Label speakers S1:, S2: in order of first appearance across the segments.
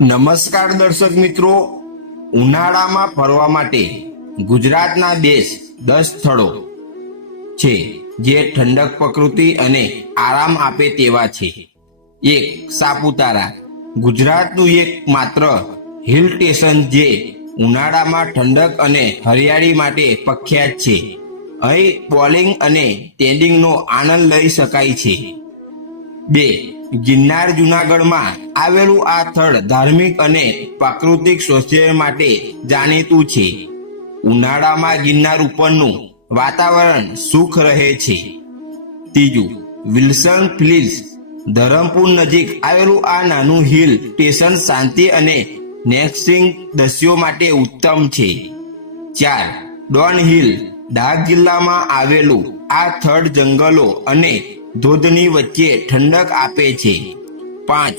S1: નમસ્કાર દર્શક મિત્રો, ઉનાળામાં ફરવા માટે ગુજરાતના દેશ દસ સ્થળો છે જે ઠંડક પ્રકૃતિ અને આરામ આપે તેવા છે. એક સાપુતારા, ગુજરાતનું એક માત્ર હિલ સ્ટેશન જે ઉનાળામાં ઠંડક અને હરિયાળી માટે પ્રખ્યાત છે. અહીં બોલિંગ અને ટેન્ડિંગનો આનંદ લઈ શકાય છે. બે, ગિરનાર જુનાગઢમાં આવેલું આ સ્થળ ધાર્મિક અને પ્રાકૃતિક સ્વાસ્થ્ય માટે જાણીતું છે. ઉનાળામાં ગિરનાર ઉપરનું વાતાવરણ સુખ રહે છે. ત્રીજું, વિલ્સન પ્લીઝ ધરમપુર નજીક આવેલું આ નાનું હિલ સ્ટેશન શાંતિ અને નેક્સિંગ દ્રશ્યો માટે ઉત્તમ છે. ચાર ડોન હિલ ડાંગ જિલ્લામાં આવેલું આ થડ જંગલો અને ધોધની વચ્ચે ઠંડક આપે છે. પાંચ,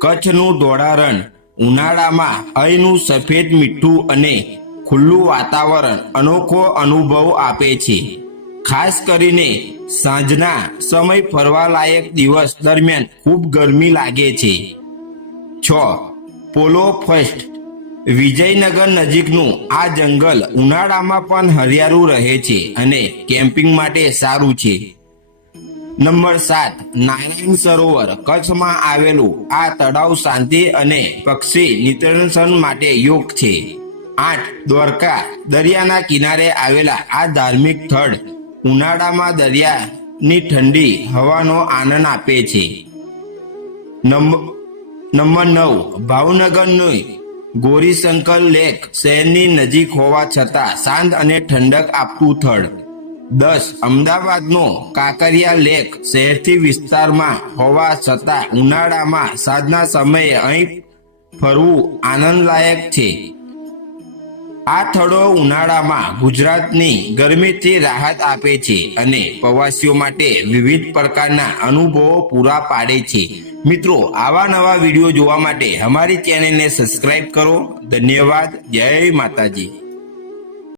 S1: કચ્છનું ધોળારણ. ઉનાળામાં અહીંનું સફેદ મીઠું અને ખુલ્લું વાતાવરણ અનોખો અનુભવ આપે છે. ખાસ કરીને સાંજના સમય ફરવા લાયક દિવસ દરમિયાન ખૂબ ગરમી લાગે છે. છ, પોલો ફર્સ્ટ. વિજયનગર નજીકનું આ જંગલ ઉનાળામાં પણ હરિયાળું રહે છે અને કેમ્પિંગ માટે સારું છે. નંબર સાત, નારાયણ સરોવર, કચ્છમાં આવેલું આ તળાવ શાંતિ અને પક્ષી નિતર્શન માટે યોગ છે. આઠ, દ્વારકા, દરિયાના કિનારે આવેલા આ ધાર્મિક સ્થળ ઉનાળામાં દરિયાની ઠંડી હવાનો આનંદ આપે છે. નંબર નવ, ભાવનગરની ગોરીશંકર લેક શહેરની નજીક હોવા છતાં શાંત અને ઠંડક આપતું સ્થળ. દસ, અમદાવાદનો કાંકરિયા લેક શહેરથી વિસ્તારમાં હોવા છતાં ઉનાળામાં સાંજના સમયે અહીં ફરવું આનંદલાયક છે. આ સ્થળો ઉનાળામાં ગુજરાતની ગરમીથી રાહત આપે છે અને પ્રવાસીઓ માટે વિવિધ પ્રકારના અનુભવો પૂરા પાડે છે. મિત્રો, આવા નવા વીડિયો જોવા માટે અમારી ચેનલને સબસ્ક્રાઇબ કરો. ધન્યવાદ. જય માતાજી.